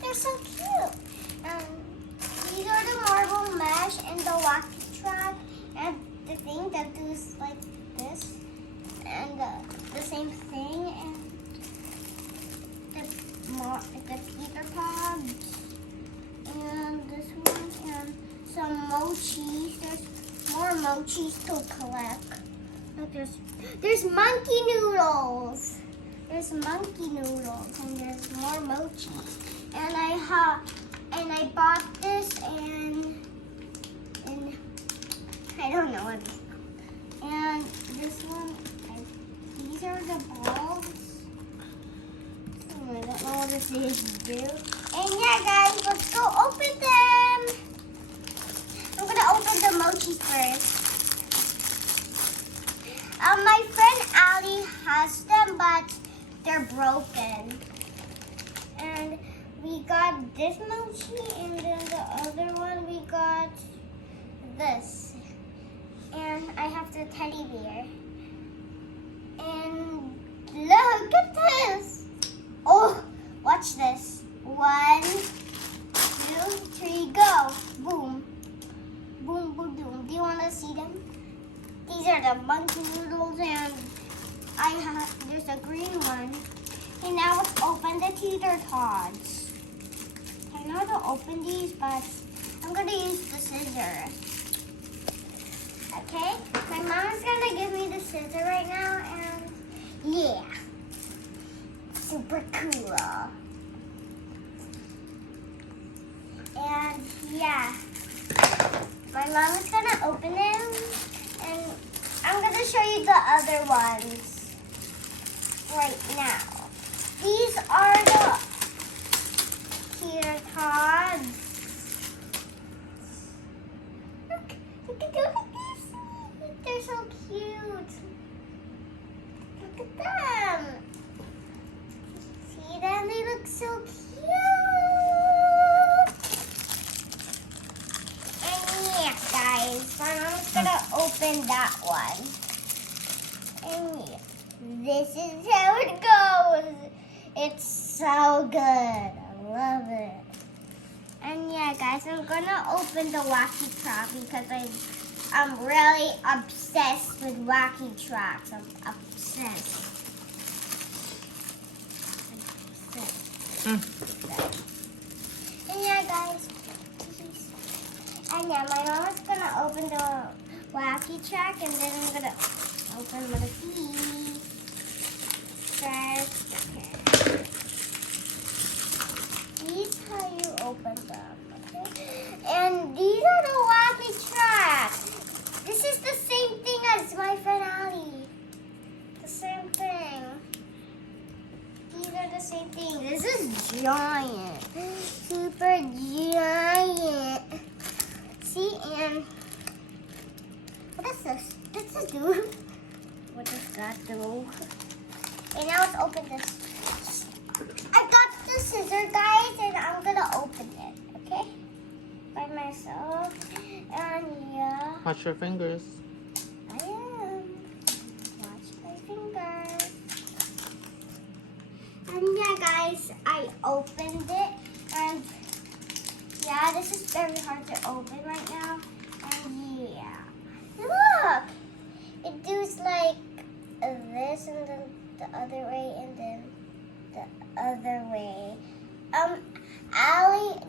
they're so cute. These are the marble mesh and the wacky track and the thing that does like this and the same thing and the Peter pods and this one and some mochis. There's more mochis to collect. Look, there's monkey noodles. There's monkey noodles and there's more mochis. And I bought this and I don't know what it's called. And this one, these are the balls. I don't know what this is do. And yeah, guys, let's go open them. I'm gonna open the mochi first. My friend Ali has them, but they're broken. And we got this mochi, and then the other one we got this. And I have the teddy bear. And look at this. Oh, watch this. 1, 2, 3, go. Boom. Boom, boom, boom. Do you want to see them? These are the monkey noodles and there's a green one. And now let's open the teeter tots. I know how to open these, but I'm going to use the scissors. Okay? My mom is going to give me the scissor right now and yeah. Super cool. And yeah. My mom is going to open them. And I'm going to show you the other ones right now. These are the teeter tots. Look at these. They're so cute. Look at them. See them? They look so cute. Yeah, guys, my mom's gonna open that one. And yeah, this is how it goes. It's so good. I love it. And yeah, guys, I'm gonna open the wacky track because I'm really obsessed with wacky tracks. I'm obsessed. And yeah, guys. And yeah, my mom is gonna open the wacky track, and then I'm gonna open one of these first. Okay. These how you open them, okay? And these are the wacky tracks. This is the same thing as my friend Ali. The same thing. These are the same thing. This is giant, super giant. See, and what does this? What's this do? What does that do? And now let's open this. I got the scissor, guys, and I'm gonna open it, okay? By myself. And yeah. Watch your fingers. I am. Watch my fingers. And yeah, guys, I opened it, and yeah, this is very hard to open right now. And yeah. Look! It does like this and then the other way and then the other way. Ali,